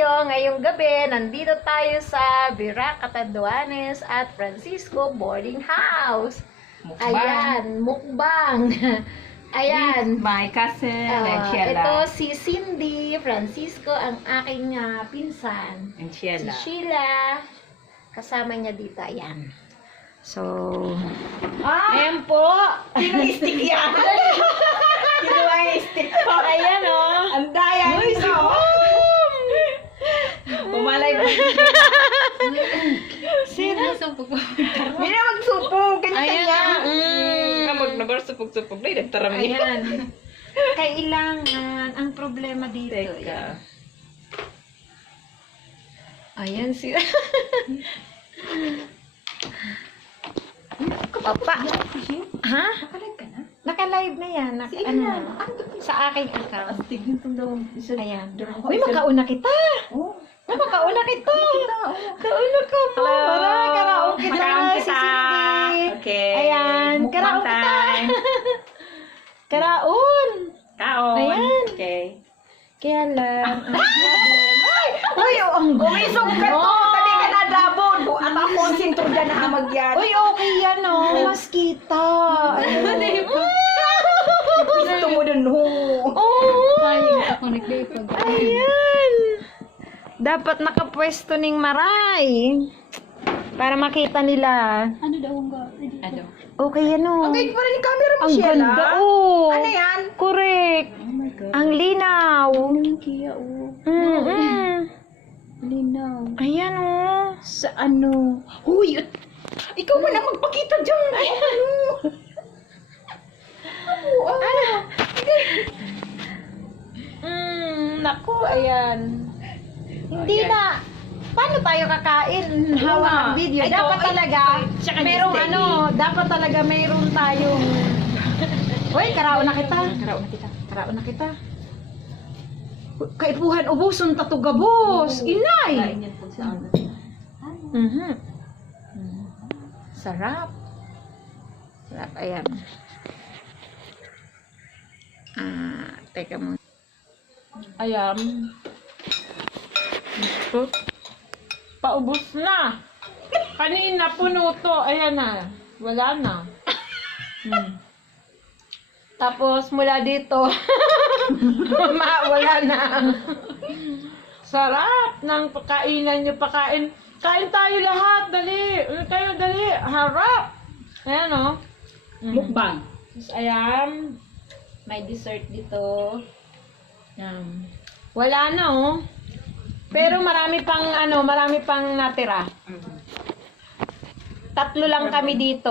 tayo ngayong gabi. Nandito tayo sa Virac Catanduanes at Francisco Boarding House. Mukbang. Ayan, mukbang. Ayan. My cousin and Sheila. Ito si Cindy, Francisco, ang aking pinsan. And Si Sheila. Sheila, kasama niya dito. Ayan. So, Ayan po. Sino stick yan? Kinuha yung stick ko. Ayan o. Ang daya nito. Umalay mo. Sino? Hindi na magsupog. Kanya-kanya. Kamag na bar supog-supog na nagtaram niya. Ayan. Kailangan, ang problema dito. Teka. Ayan si... Papa. Ha? Nakalag ka na? Naka-live na yan. Ano na? Sa aking account. Astig yung tundong. Ayan. Uy, makauna kita. Oh. Uy, makauna kita. Kauna ka po. Para, karaong kita. Makaon Si kita. Cindy. Okay. Ayan. Mukbang Karaong kita. time. Karaon. Kaon. Ayan. Okay. Kaya lang. Uy, ang Umisog ka to! Tabi ka na dabon! At ako ang sinto dyan na hamagyan. Uy, okay yan oh. Mas kita. Ayun. Gusto mo dun ho. Oo. Ako nagdipag. Ayan. Dapat nakapwesto ning maray. Para makita nila. Ano daw ang ga? Ano? Okay yan oh. Okay, pa rin yung camera mo, Ang Sheila. ganda oh. Ano yan? Correct. Oh my God. Ang linaw. Ano yung Kia oh? Linaw. Ayan oh. Sa ano? Huy! Ikaw man ang magpakita dyan. Ano? Ano? Naku, ayan. Hindi Ayan. na. Paano tayo kakain? Hawak nga. ang video. Ito, Dapat ay, talaga, tsaka merong steady. ano, dapat talaga mayroon tayong... Uy, karao na kita. Karaon na kita. Karao na kita. Kaipuhan, ubuson tatugabos. Inay! Kain yan po sa ano. Mhm. Sarap. Sarap, ayan. Teka mo. Ayan. Ito. Paubos na. Kanina puno to. Ayan na. Wala na. Tapos mula dito. Wala na. Sarap ng pagkainan nyo. Pakain. Kain tayo lahat. Dali. Kayo dali. Harap. Ayan o. Mukbang. Tapos ayan. May dessert dito. Ayan. Wala na oh. Pero marami pang natira. 3 lang kami dito.